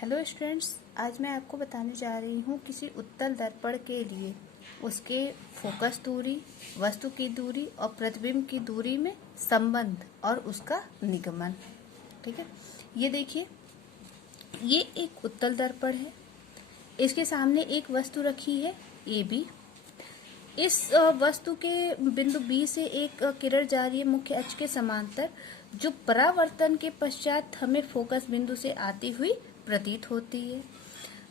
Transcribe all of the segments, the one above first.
Hello students, आज मैं आपको बताने जा रही हूँ किसी उत्तल दर्पण के लिए उसके फोकस दूरी, वस्तु की दूरी और प्रतिबिंब की दूरी में संबंध और उसका निगमन। ठीक है, ये देखिए, ये एक उत्तल दर्पण है। इसके सामने एक वस्तु रखी है ए बी। इस वस्तु के बिंदु बी से एक किरण जा रही है मुख्य अक्ष के समांतर, जो परावर्तन के पश्चात हमें फोकस बिंदु से आती हुई प्रतीत होती है।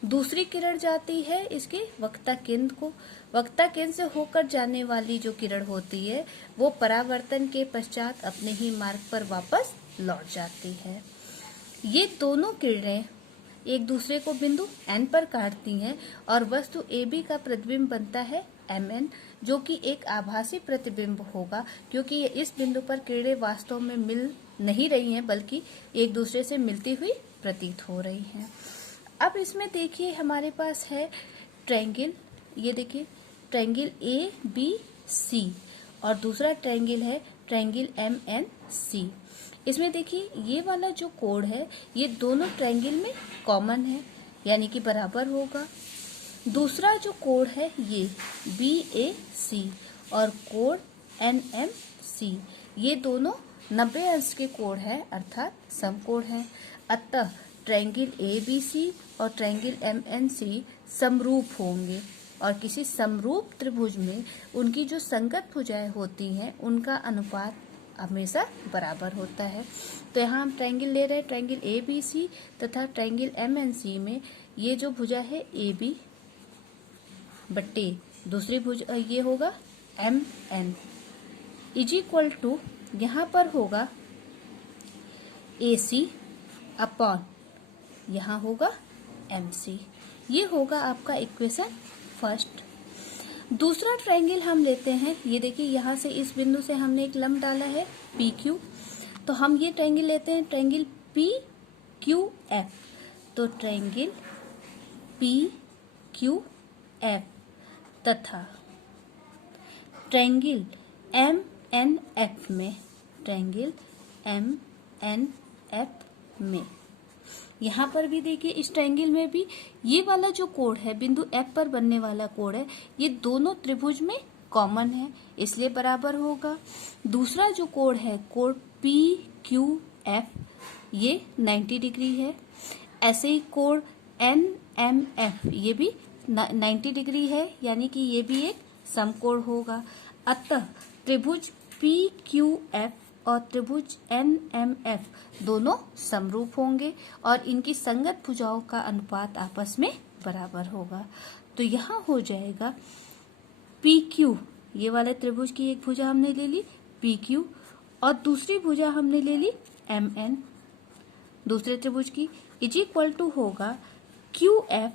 दूसरी किरण जाती है इसके वक्ता केंद्र को। वक्ता केंद्र से होकर जाने वाली जो किरण होती है वो परावर्तन के पश्चात अपने ही मार्ग पर वापस लौट जाती है। ये दोनों किरणें एक दूसरे को बिंदु N पर काटती हैं और वस्तु AB का प्रतिबिंब बनता है MN, जो कि एक आभासी प्रतिबिंब होगा, क्योंकि इस बिंदु पर किरणें वास्तव में मिल नहीं रही हैं बल्कि एक दूसरे से मिलती हुई प्रतीत हो रही हैं। अब इसमें देखिए हमारे पास है ट्रायंगल। ये देखिए ट्रायंगल ABC और दूसरा ट्रायंगल है ट्रायंगल MNC। इसमें देखिए ये वाला जो कोण है ये दोनों ट्रायंगल में कॉमन है, यानी कि बराबर होगा। दूसरा जो कोण है ये BAC और कोण NMC, ये दोनों 90 अंश के कोण है, अर्थात समकोण है। अतः ट्रायंगल ABC और ट्रायंगल MNC समरूप होंगे और किसी समरूप त्रिभुज में उनकी जो संगत भुजाएं होती हैं उनका अनुपात हमेशा बराबर होता है। तो यहाँ हम ट्रायंगल ले रहे हैं ट्रायंगल ABC तथा ट्रायंगल MNC में ये जो भुजा है AB बट्टे दूसरी भुजा ये होगा MN इज इक्वल टू यहाँ पर होगा AC अपॉन यहाँ होगा MC। ये होगा आपका इक्वेशन फर्स्ट। दूसरा ट्रायंगल हम लेते हैं। ये देखिए यहाँ से इस बिंदु से हमने एक लंब डाला है PQ, तो हम ये ट्रायंगल लेते हैं ट्रायंगल PQF। तो ट्रायंगल PQF तथा ट्रायंगल MNF में यहाँ पर भी देखिए इस ट्रायंगल में भी ये वाला जो कोण है बिंदु F पर बनने वाला कोण है, ये दोनों त्रिभुज में कॉमन है, इसलिए बराबर होगा। दूसरा जो कोण है कोण PQF ये 90 डिग्री है। ऐसे ही कोण NMF ये भी 90 डिग्री है, यानी कि ये भी एक समकोण होगा। अतः त्रिभुज PQF और त्रिभुज NMF दोनों समरूप होंगे और इनकी संगत भुजाओं का अनुपात आपस में बराबर होगा। तो यहाँ हो जाएगा PQ, ये वाले त्रिभुज की एक भुजा हमने ले ली PQ और दूसरी भुजा हमने ले ली MN दूसरे त्रिभुज की, इज इक्वल टू होगा QF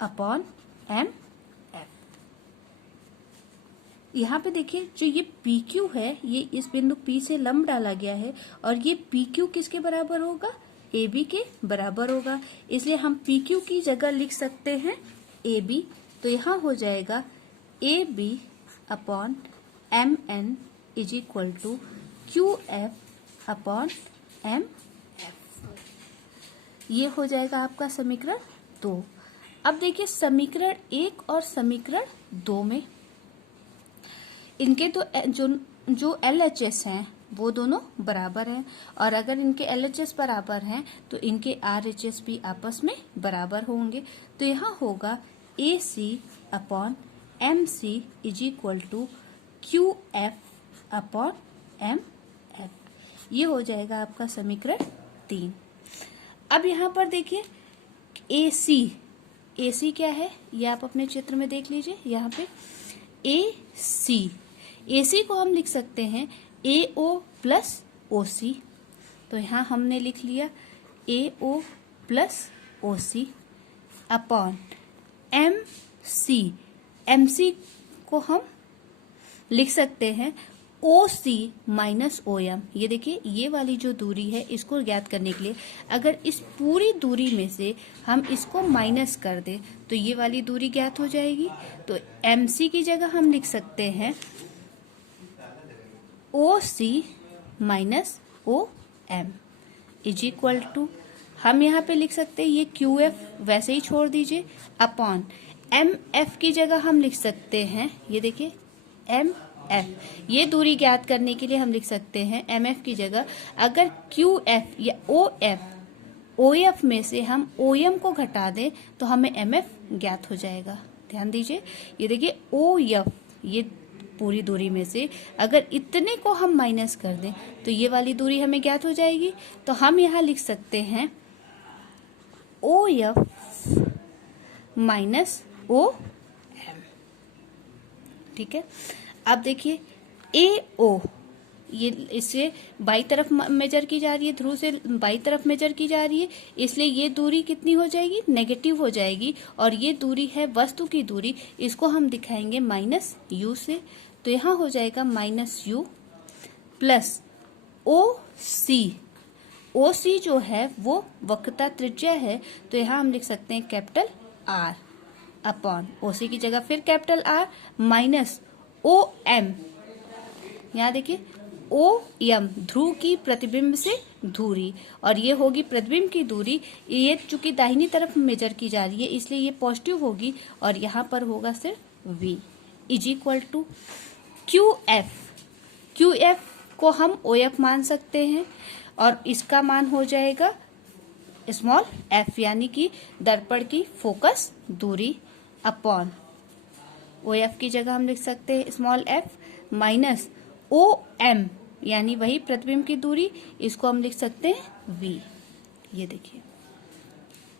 अपॉन MF। यहाँ पे देखिए जो ये PQ है ये इस बिंदु P से लंब डाला गया है और ये PQ किसके बराबर होगा? AB के बराबर होगा, इसलिए हम PQ की जगह लिख सकते हैं AB। तो यहाँ हो जाएगा AB upon MN is equal to QF upon MF। ये हो जाएगा आपका समीकरण 2। अब देखिए समीकरण 1 और समीकरण 2 में इनके तो जो LHS हैं वो दोनों बराबर हैं, और अगर इनके LHS बराबर हैं तो इनके RHS भी आपस में बराबर होंगे। तो यहाँ होगा AC upon MC is equal to QF upon MF। ये हो जाएगा आपका समीकरण 3। अब यहाँ पर देखिए AC क्या है ये आप अपने चित्र में देख लीजिए। यहाँ पे AC को हम लिख सकते हैं AO प्लस OC। तो यहाँ हमने लिख लिया AO plus OC upon MC को हम लिख सकते हैं OC माइनस OM। ये देखिए ये वाली जो दूरी है इसको ज्ञात करने के लिए अगर इस पूरी दूरी में से हम इसको माइनस कर दें तो ये वाली दूरी ज्ञात हो जाएगी। तो MC की जगह हम लिख सकते हैं OC minus OM। Is equal to, हम यहाँ पे लिख सकते हैं ये क्यू एफ वैसे ही छोड़ दीजिए, अपॉन एम एफ की जगह हम लिख सकते हैं, ये देखिए एम एफ, ये दूरी ज्ञात करने के लिए हम लिख सकते हैं एम एफ की जगह अगर क्यू एफ या ओ एफ में से हम ओ एम को घटा दें तो हमें एम एफ ज्ञात हो जाएगा। ध्यान दीजिए, ये देखिए ओ एफ, ये पूरी दूरी में से अगर इतने को हम माइनस कर दें तो ये वाली दूरी हमें ज्ञात हो जाएगी। तो हम यहाँ लिख सकते हैं O F minus O M. ठीक है, अब देखिए ए ओ, ये इससे बाई तरफ मेजर की जा रही है, ध्रुव से बाई तरफ मेजर की जा रही है, इसलिए ये दूरी कितनी हो जाएगी, नेगेटिव हो जाएगी। और ये दूरी है वस्तु की दूरी, इसको हम दिखाएंगे माइनस यू से, तो यहाँ हो जाएगा माइनस यू प्लस ओ सी जो है वो वक्रता त्रिज्या है, तो यहाँ हम लिख सकते हैं capital R upon O C की जगह फिर capital R minus O M. यहाँ देखिए ओ एम ध्रुव की प्रतिबिंब से दूरी, और ये होगी प्रतिबिंब की दूरी, ये चूंकि दाहिनी तरफ मेजर की जा रही है इसलिए ये पॉजिटिव होगी, और यहाँ पर होगा सिर्फ v is equal to Q F को हम ओ एफ मान सकते हैं, और इसका मान हो जाएगा स्मॉल एफ, यानी कि दर्पण की फोकस दूरी अपॉन ओ एफ की जगह हम लिख सकते हैं small f minus O M, यानी वही प्रतिबिंब की दूरी, इसको हम लिख सकते हैं v। ये देखिए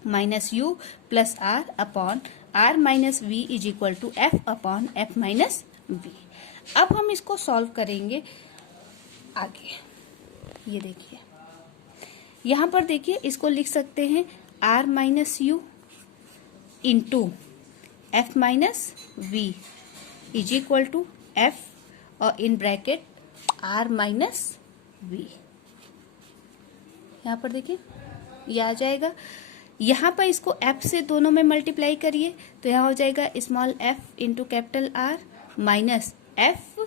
minus u plus r upon r minus we is equal to f upon f minus v. अब हम इसको सॉल्व करेंगे आगे। ये देखिए यहाँ पर देखिए इसको लिख सकते हैं R minus U into F minus we is equal to F और in bracket R minus V. यहाँ पर देखिए ये आ जाएगा, यहाँ पर इसको एफ से दोनों में मल्टीप्लाई करिए तो यहाँ हो जाएगा small F into capital R minus F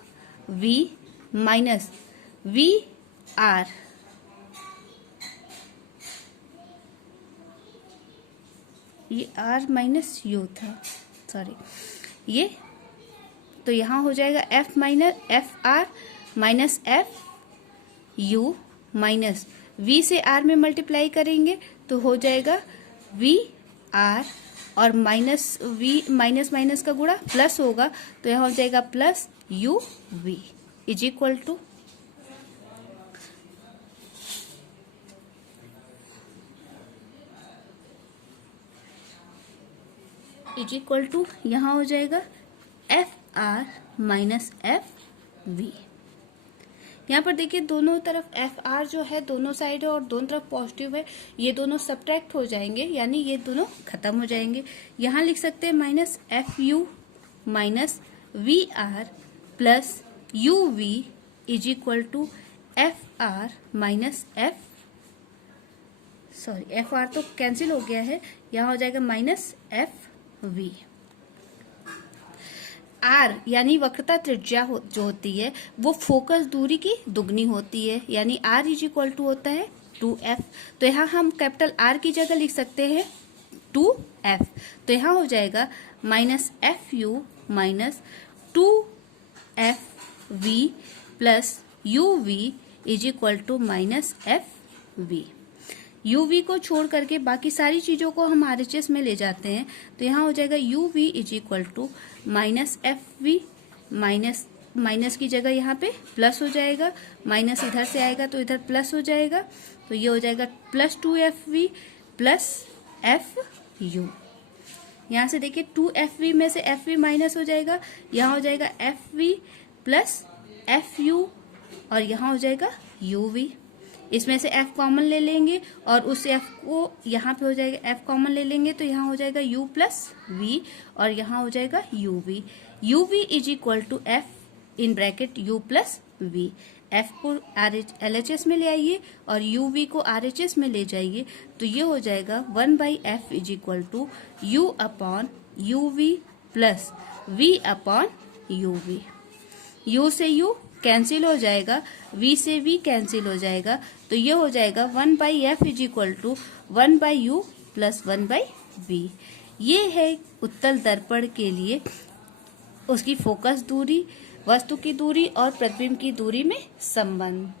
V minus V R, ये आर माइनस यू था, सॉरी ये, तो यहाँ हो जाएगा F minus F R minus F U minus V से आर में मल्टीप्लाई करेंगे तो हो जाएगा वी आर, और माइनस वी माइनस माइनस का गुणा प्लस होगा तो यहाँ हो जाएगा plus U V is equal to यहाँ हो जाएगा F R minus F V. यहाँ पर देखिए दोनों तरफ एफ आर जो है दोनों साइड है और दोनों तरफ पॉजिटिव है, ये दोनों सब्ट्रैक्ट हो जाएंगे यानी ये दोनों खत्म हो जाएंगे। यहाँ लिख सकते हैं minus F U minus V R plus U V is equal to F R minus F, sorry F R तो कैंसिल हो गया है, यहाँ हो जाएगा माइनस एफ वी। आर यानी वक्रता त्रिज्या जो होती है वो फोकस दूरी की दुगनी होती है, यानी आर इज इक्वल टू होता है 2f। तो यहाँ हम कैपिटल आर की जगह लिख सकते हैं 2f, तो यहाँ हो जाएगा minus F U minus 2f V plus U V is equal to minus F V. U V को छोड़ करके बाकी सारी चीजों को हम आरएचएस में ले जाते हैं तो यहाँ हो जाएगा U V is equal to minus F V, minus minus की जगह यहाँ पे प्लस हो जाएगा, माइनस इधर से आएगा तो इधर प्लस हो जाएगा, तो ये हो जाएगा plus 2FV plus F you. यहाँ से देखिए 2FV में से FV माइनस हो जाएगा, यहाँ हो जाएगा FV प्लस FU और यहाँ हो जाएगा UV। इसमें से F कॉमन ले लेंगे और उस F को यहाँ पे हो जाएगा F कॉमन ले लेंगे तो यहाँ हो जाएगा U प्लस V और यहाँ हो जाएगा UV। UV is equal to F in bracket U plus V। F को LHS में ले आइए और UV को RHS में ले जाइए तो ये हो जाएगा 1/F is equal to U upon UV plus V upon UV। U से U कैंसिल हो जाएगा, v से v कैंसिल हो जाएगा, तो ये हो जाएगा 1/f is equal to 1/u plus 1/v। ये है उत्तल दर्पण के लिए उसकी फोकस दूरी, वस्तु की दूरी और प्रतिबिंब की दूरी में संबंध।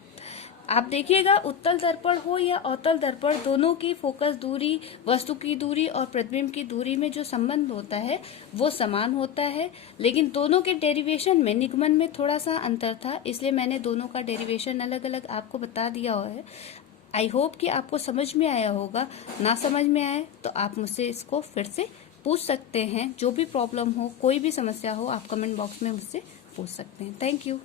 आप देखिएगा उत्तल दर्पण हो या अवतल दर्पण, दोनों की फोकस दूरी, वस्तु की दूरी और प्रतिबिंब की दूरी में जो संबंध होता है वो समान होता है, लेकिन दोनों के डेरिवेशन में, निगमन में थोड़ा सा अंतर था, इसलिए मैंने दोनों का डेरिवेशन अलग अलग आपको बता दिया है। आई होप कि आपको समझ में आया होगा। ना समझ में आए तो आप मुझसे इसको फिर से पूछ सकते हैं। जो भी प्रॉब्लम हो, कोई भी समस्या हो, आप कमेंट बॉक्स में मुझसे पूछ सकते हैं। Thank you.